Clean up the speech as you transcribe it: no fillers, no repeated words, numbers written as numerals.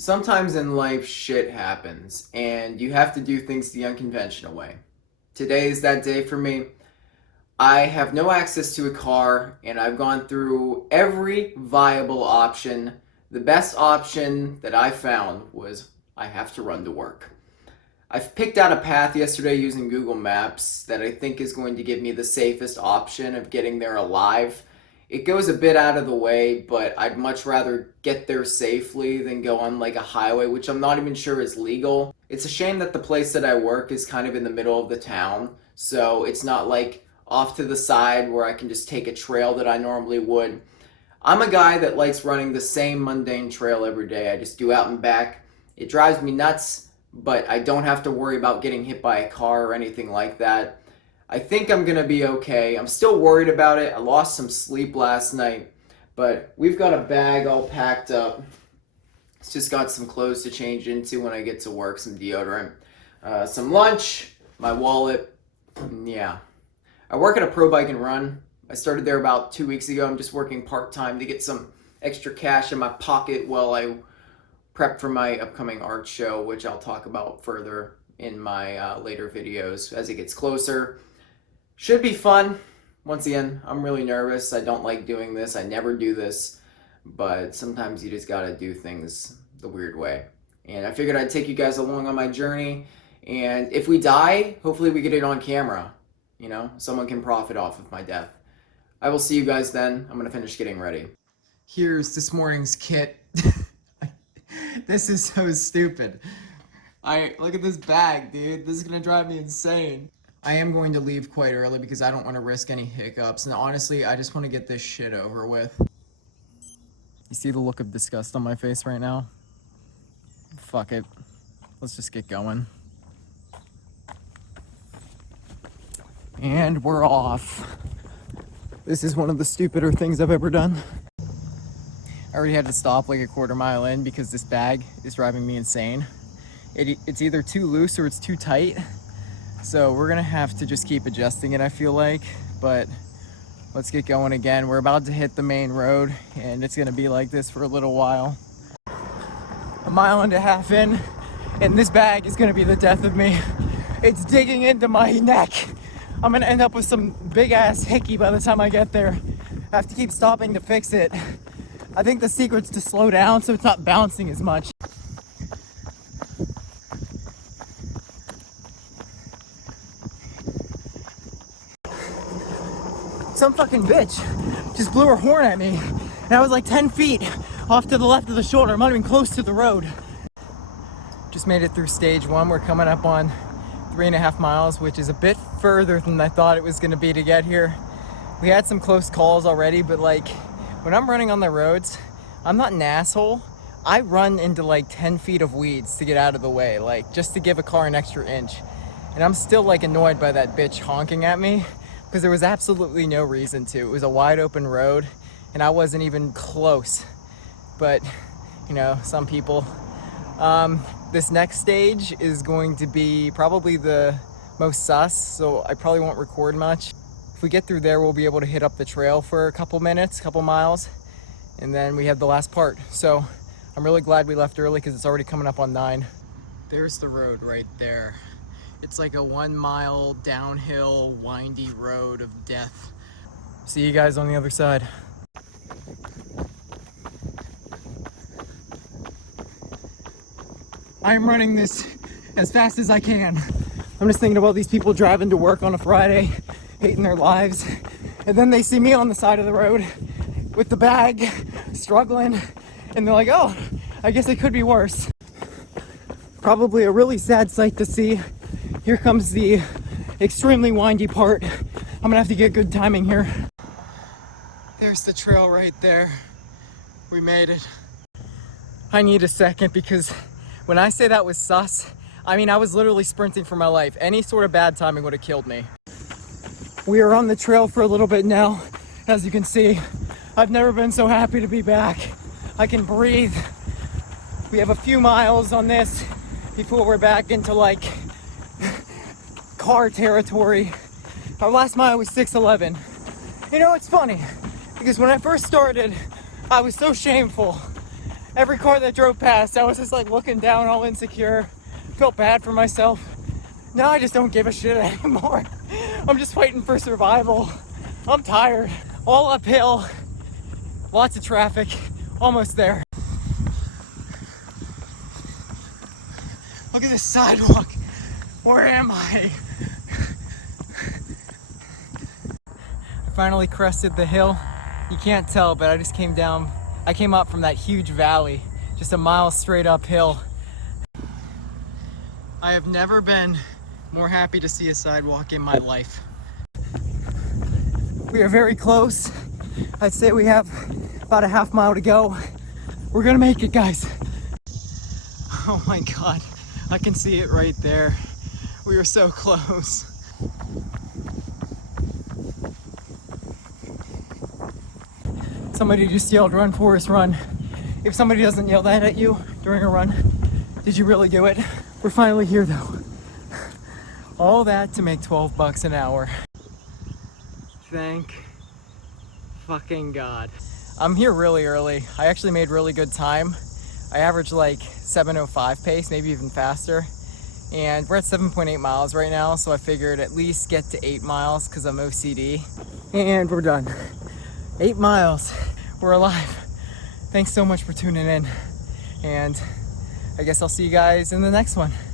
Sometimes in life, shit happens, and you have to do things the unconventional way. Today is that day for me. I have no access to a car, and I've gone through every viable option. The best option that I found was I have to run to work. I've picked out a path yesterday using Google Maps that I think is going to give me the safest option of getting there alive. It goes a bit out of the way, but I'd much rather get there safely than go on like a highway, which I'm not even sure is legal. It's a shame that the place that I work is kind of in the middle of the town, so it's not like off to the side where I can just take a trail that I normally would. I'm a guy that likes running the same mundane trail every day. I just do out and back. It drives me nuts, but I don't have to worry about getting hit by a car or anything like that. I think I'm gonna be okay. I'm still worried about it. I lost some sleep last night, but we've got a bag all packed up. It's just got some clothes to change into when I get to work, some deodorant, some lunch, my wallet. Yeah. I work at a pro bike and run. I started there about 2 weeks ago. I'm just working part-time to get some extra cash in my pocket while I prep for my upcoming art show, which I'll talk about further in my later videos as it gets closer. Should be fun. Once again, I'm really nervous. I don't like doing this. I never do this, but sometimes you just gotta do things the weird way. And I figured I'd take you guys along on my journey. And if we die, hopefully we get it on camera. You know, someone can profit off of my death. I will see you guys then. I'm gonna finish getting ready. Here's this morning's kit. This is so stupid. Look at this bag, dude. This is gonna drive me insane. I am going to leave quite early because I don't want to risk any hiccups, and honestly, I just want to get this shit over with. You see the look of disgust on my face right now? Fuck it. Let's just get going. And we're off. This is one of the stupider things I've ever done. I already had to stop like a quarter mile in because this bag is driving me insane. It's either too loose or it's too tight. So we're gonna have to just keep adjusting it, I feel like, but let's get going again. We're about to hit the main road and it's gonna be like this for a little while. 1.5 miles in, and this bag is gonna be the death of me. It's digging into my neck. I'm gonna end up with some big ass hickey by the time I get there. I have to keep stopping to fix it. I think the secret's to slow down so it's not bouncing as much. Some fucking bitch just blew her horn at me, and I was like 10 feet off to the left of the shoulder. I'm not even close to the road. Just made it through stage one. We're coming up on 3.5 miles, which is a bit further than I thought it was gonna be to get here. We had some close calls already, but like when I'm running on the roads, I'm not an asshole. I run into like 10 feet of weeds to get out of the way, like just to give a car an extra inch. And I'm still like annoyed by that bitch honking at me, because there was absolutely no reason to. It was a wide open road and I wasn't even close. But, you know, some people. This next stage is going to be probably the most sus, so I probably won't record much. If we get through there, we'll be able to hit up the trail for a couple minutes, couple miles, and then we have the last part. So I'm really glad we left early because it's already coming up on 9. There's the road right there. It's like a 1 mile downhill, windy road of death. See you guys on the other side. I'm running this as fast as I can. I'm just thinking about these people driving to work on a Friday, hating their lives, and then they see me on the side of the road with the bag, struggling, and they're like, oh, I guess it could be worse. Probably a really sad sight to see. Here comes the extremely windy part. I'm gonna have to get good timing here. There's the trail right there. We made it. I need a second because when I say that was sus, I mean I was literally sprinting for my life. Any sort of bad timing would have killed me. We are on the trail for a little bit now. As you can see, I've never been so happy to be back. I can breathe. We have a few miles on this before we're back into like car territory. Our last mile was 6:11. You know, it's funny because when I first started, I was so shameful every car that drove past, I was just like looking down all insecure. Felt bad for myself. Now I just don't give a shit anymore. I'm just fighting for survival. I'm tired. All uphill. Lots of traffic. Almost there. Look at this sidewalk. Where am I? I finally crested the hill. You can't tell, but I just came down. I came up from that huge valley, just a mile straight uphill. I have never been more happy to see a sidewalk in my life. We are very close. I'd say we have about a half mile to go. We're gonna make it, guys. Oh my God, I can see it right there. We were so close. Somebody just yelled, "Run, Forrest, run." If somebody doesn't yell that at you during a run, did you really do it? We're finally here though. All that to make $12 an hour. Thank fucking God. I'm here really early. I actually made really good time. I averaged like 7:05 pace, maybe even faster. And we're at 7.8 miles right now, so I figured at least get to 8 miles because I'm OCD. And we're done. 8 miles. We're alive. Thanks so much for tuning in. And I guess I'll see you guys in the next one.